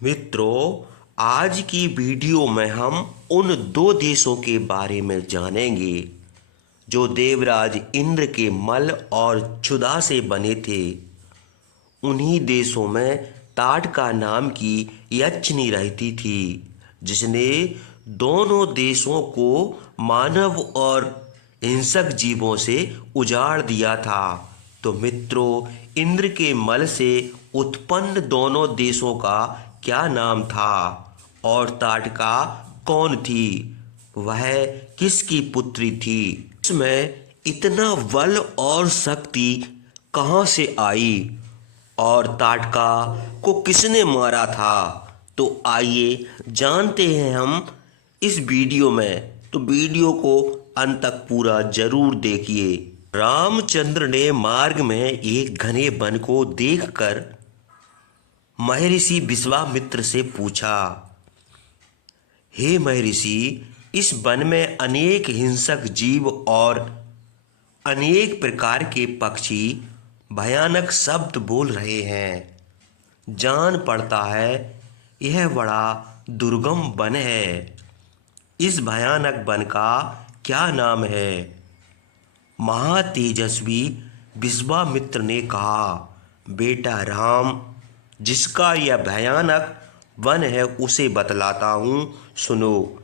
मित्रों, आज की वीडियो में हम उन दो देशों के बारे में जानेंगे जो देवराज इंद्र के मल और क्षुधा से बने थे। उन्हीं देशों में ताड़का नाम की यक्षिणी रहती थी, जिसने दोनों देशों को मानव और हिंसक जीवों से उजाड़ दिया था। तो मित्रों, इंद्र के मल से उत्पन्न दोनों देशों का क्या नाम था और ताड़का कौन थी? वह किसकी पुत्री थी? इसमें इतना बल और शक्ति कहाँ से आई और ताड़का को किसने मारा था? तो आइए जानते हैं हम इस वीडियो में। तो वीडियो को अंत तक पूरा जरूर देखिए। रामचंद्र ने मार्ग में एक घने वन को देखकर महर्षि विश्वामित्र से पूछा, हे महर्षि, इस वन में अनेक हिंसक जीव और अनेक प्रकार के पक्षी भयानक शब्द बोल रहे हैं। जान पड़ता है यह बड़ा दुर्गम वन है। इस भयानक वन का क्या नाम है? महातेजस्वी विश्वामित्र ने कहा, बेटा राम, जिसका यह भयानक वन है उसे बतलाता हूँ, सुनो।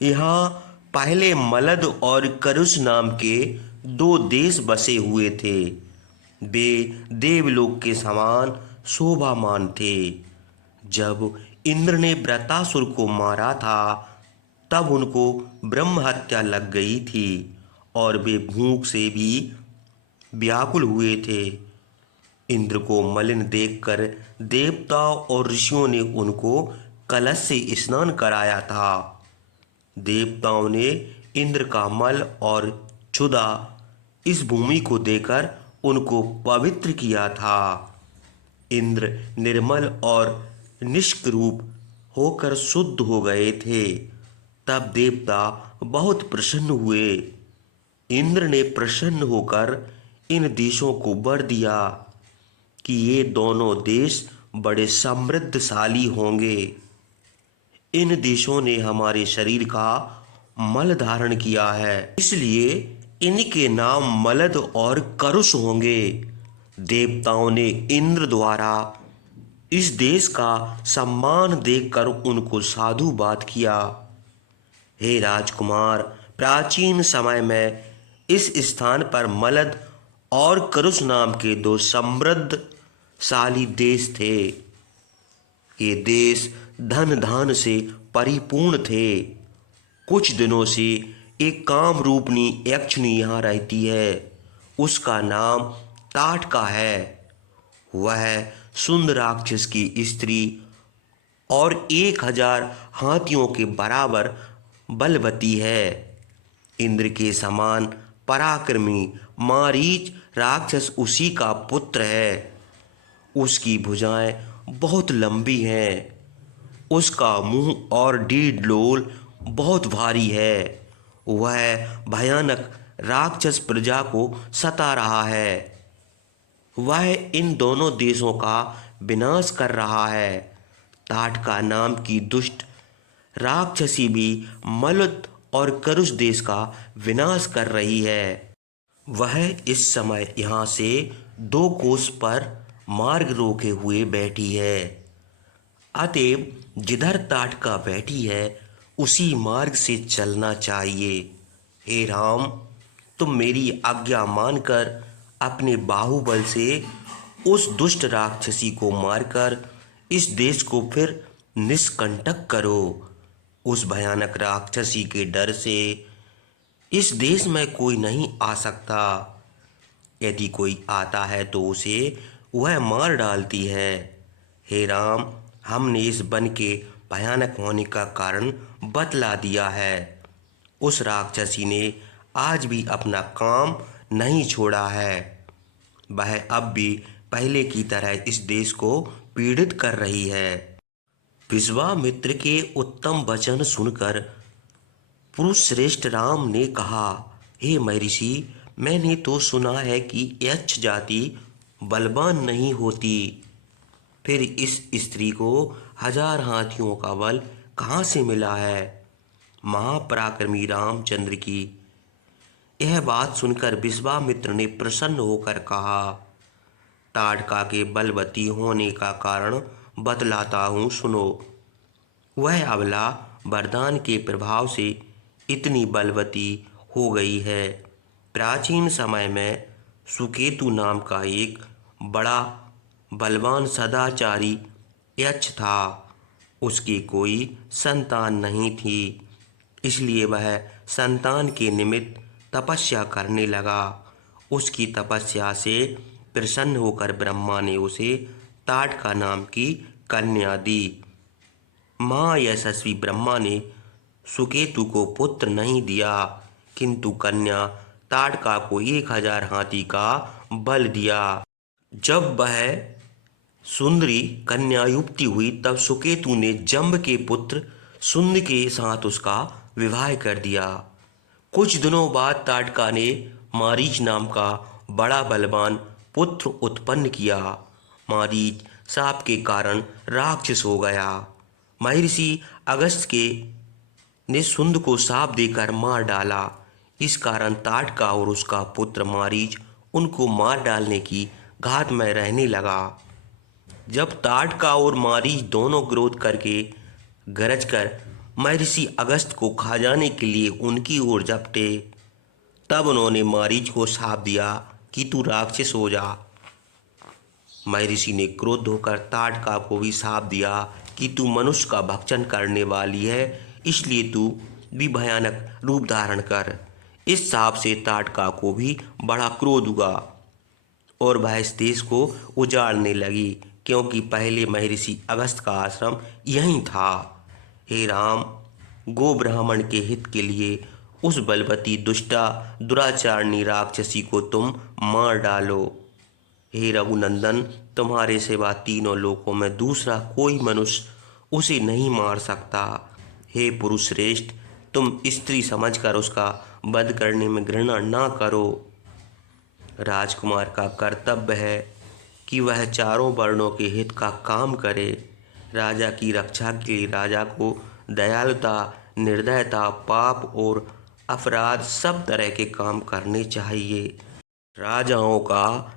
यहाँ पहले मलद और करुष नाम के दो देश बसे हुए थे। वे देवलोक के समान शोभामान थे। जब इंद्र ने वृत्रासुर को मारा था, तब उनको ब्रह्म हत्या लग गई थी और वे भूख से भी व्याकुल हुए थे। इंद्र को मलिन देखकर देवताओं और ऋषियों ने उनको कलश से स्नान कराया था। देवताओं ने इंद्र का मल और क्षुधा इस भूमि को देकर उनको पवित्र किया था। इंद्र निर्मल और निष्क्रूप होकर शुद्ध हो गए थे। तब देवता बहुत प्रसन्न हुए। इंद्र ने प्रसन्न होकर इन देशों को वर दिया कि ये दोनों देश बड़े समृद्धशाली होंगे। इन देशों ने हमारे शरीर का मल धारण किया है, इसलिए इनके नाम मलद और करुष होंगे। देवताओं ने इंद्र द्वारा इस देश का सम्मान देखकर उनको साधुवाद किया। हे राजकुमार, प्राचीन समय में इस स्थान पर मलद और करुष नाम के दो समृद्धशाली देश थे। ये देश धन धान से परिपूर्ण थे। कुछ दिनों से एक काम रूपनी यक्षिणी यहाँ रहती है। उसका नाम ताटका है। वह सुंदर राक्षस की स्त्री और 1000 हाथियों के बराबर बलवती है। इंद्र के समान पराक्रमी मारीच राक्षस उसी का पुत्र है। उसकी भुजाएं बहुत लंबी हैं। उसका मुंह और डीड लोल बहुत भारी है। वह भयानक राक्षस प्रजा को सता रहा है। वह इन दोनों देशों का विनाश कर रहा है। ताटका नाम की दुष्ट राक्षसी भी मलद और करुष देश का विनाश कर रही है। वह इस समय यहाँ से 2 कोस पर मार्ग रोके हुए बैठी है। अतएव जिधर ताटका बैठी है उसी मार्ग से चलना चाहिए। हे राम, तुम मेरी आज्ञा मानकर अपने बाहुबल से उस दुष्ट राक्षसी को मारकर इस देश को फिर निष्कंटक करो। उस भयानक राक्षसी के डर से इस देश में कोई नहीं आ सकता। यदि कोई आता है तो उसे वह मार डालती है। हे राम, हमने इस वन के भयानक होने का कारण बतला दिया है। उस राक्षसी ने आज भी अपना काम नहीं छोड़ा है। वह अब भी पहले की तरह इस देश को पीड़ित कर रही है। विश्वामित्र के उत्तम वचन सुनकर पुरुष श्रेष्ठ राम ने कहा, हे महर्षि, मैंने तो सुना है कि यक्ष जाति बलवान नहीं होती, फिर इस स्त्री को 1000 हाथियों का बल कहाँ से मिला है? महापराक्रमी रामचंद्र की यह बात सुनकर विश्वामित्र ने प्रसन्न होकर कहा, ताड़का के बलवती होने का कारण बतलाता हूँ, सुनो। वह अबला वरदान के प्रभाव से इतनी बलवती हो गई है। प्राचीन समय में सुकेतु नाम का एक बड़ा बलवान सदाचारी यक्ष था। उसकी कोई संतान नहीं थी, इसलिए वह संतान के निमित्त तपस्या करने लगा। उसकी तपस्या से प्रसन्न होकर ब्रह्मा ने उसे ताड़का नाम की कन्या दी। माँ यशस्वी ब्रह्मा ने सुकेतु को पुत्र नहीं दिया, किंतु कन्या ताड़का को 1000 हाथी का बल दिया। जब वह सुंदरी कन्या युवती हुई, तब सुकेतु ने जम्ब के पुत्र सुंद के साथ उसका विवाह कर दिया। कुछ दिनों बाद ताड़का ने मारीच नाम का बड़ा बलवान पुत्र उत्पन्न किया। मारीच शाप के कारण राक्षस हो गया। महर्षि अगस्त्य के ने सुंद को शाप देकर मार डाला। इस कारण ताड़का और उसका पुत्र मारीच उनको मार डालने की घात में रहने लगा। जब ताड़का और मारीच दोनों क्रोध करके गरज कर महर्षि अगस्त्य को खा जाने के लिए उनकी ओर झपटे, तब उन्होंने मारीच को शाप दिया कि तू राक्षस हो जा। महर्षि ने क्रोध होकर ताड़का को भी शाप दिया कि तू मनुष्य का भक्षण करने वाली है, इसलिए तू भी भयानक रूप धारण कर। इस शाप से ताड़का को भी बड़ा क्रोध हुआ और वह इस देश को उजाड़ने लगी, क्योंकि पहले महर्षि अगस्त्य का आश्रम यहीं था। हे राम, गो ब्राह्मण के हित के लिए उस बलवती दुष्टा दुराचारणी राक्षसी को तुम मार डालो। हे रघुनंदन, तुम्हारे सिवा तीनों लोकों में दूसरा कोई मनुष्य उसे नहीं मार सकता। हे पुरुष श्रेष्ठ, तुम स्त्री समझकर उसका वध करने में घृणा ना करो। राजकुमार का कर्तव्य है कि वह चारों वर्णों के हित का काम करे। राजा की रक्षा के लिए राजा को दयालुता, निर्दयता, पाप और अपराध सब तरह के काम करने चाहिए। राजाओं का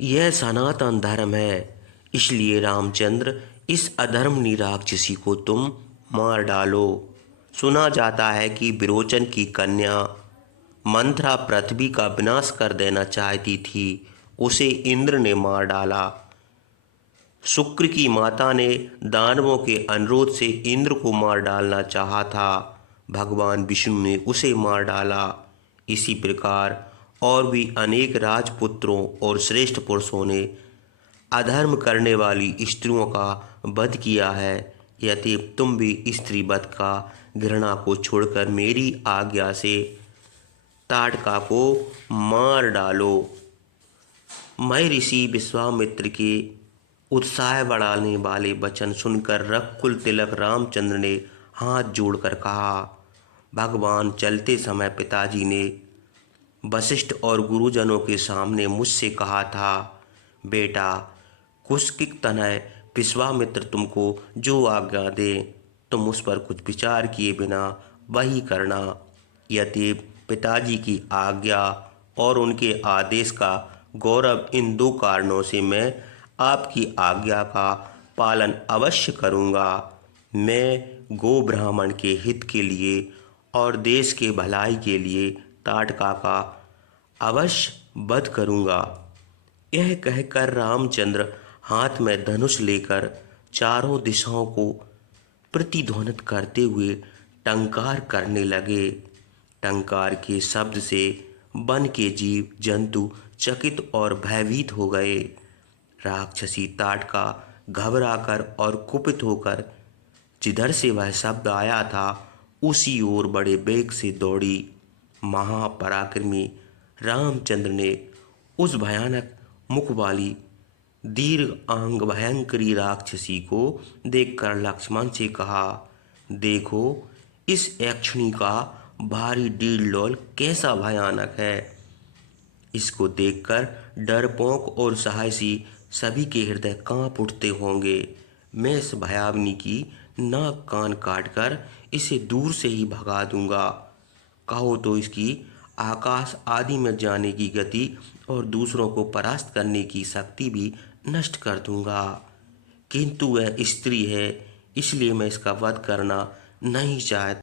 यह सनातन धर्म है, इसलिए रामचंद्र, इस अधर्मनी राक्षसी को तुम मार डालो। सुना जाता है कि विरोचन की कन्या मंथरा पृथ्वी का विनाश कर देना चाहती थी, उसे इंद्र ने मार डाला। शुक्र की माता ने दानवों के अनुरोध से इंद्र को मार डालना चाहा था, भगवान विष्णु ने उसे मार डाला। इसी प्रकार और भी अनेक राजपुत्रों और श्रेष्ठ पुरुषों ने अधर्म करने वाली स्त्रियों का वध किया है। यदि तुम भी स्त्री वध का घृणा को छोड़कर मेरी आज्ञा से ताड़का को मार डालो। महर्षि विश्वामित्र के उत्साह बढ़ाने वाले वचन सुनकर रघुकुल तिलक रामचंद्र ने हाथ जोड़कर कहा, भगवान, चलते समय पिताजी ने वशिष्ठ और गुरुजनों के सामने मुझसे कहा था, बेटा, कुत्सित तनय विश्वामित्र तुमको जो आज्ञा दे तुम उस पर कुछ विचार किए बिना वही करना। यदि पिताजी की आज्ञा और उनके आदेश का गौरव, इन दो कारणों से मैं आपकी आज्ञा का पालन अवश्य करूँगा। मैं गो ब्राह्मण के हित के लिए और देश के भलाई के लिए ताड़का का अवश्य वध करूँगा। यह कहकर रामचंद्र हाथ में धनुष लेकर चारों दिशाओं को प्रतिध्वनित करते हुए टंकार करने लगे। टंकार के शब्द से वन के जीव जंतु चकित और भयभीत हो गए। राक्षसी ताड़का घबराकर और कुपित होकर जिधर से वह शब्द आया था उसी ओर बड़े वेग से दौड़ी। महापराक्रमी रामचंद्र ने उस भयानक मुख वाली दीर्घ आंग भयंकरी राक्षसी को देखकर लक्ष्मण से कहा, देखो, इस यक्षिणी का भारी डीलडौल कैसा भयानक है। इसको देखकर डरपोक और साहसी सभी के हृदय कांप उठते होंगे। मैं इस भयावनी की नाक कान काटकर इसे दूर से ही भगा दूंगा। कहो तो इसकी आकाश आदि में जाने की गति और दूसरों को परास्त करने की शक्ति भी नष्ट कर दूंगा। किंतु वह स्त्री है, इसलिए मैं इसका वध करना नहीं चाहता।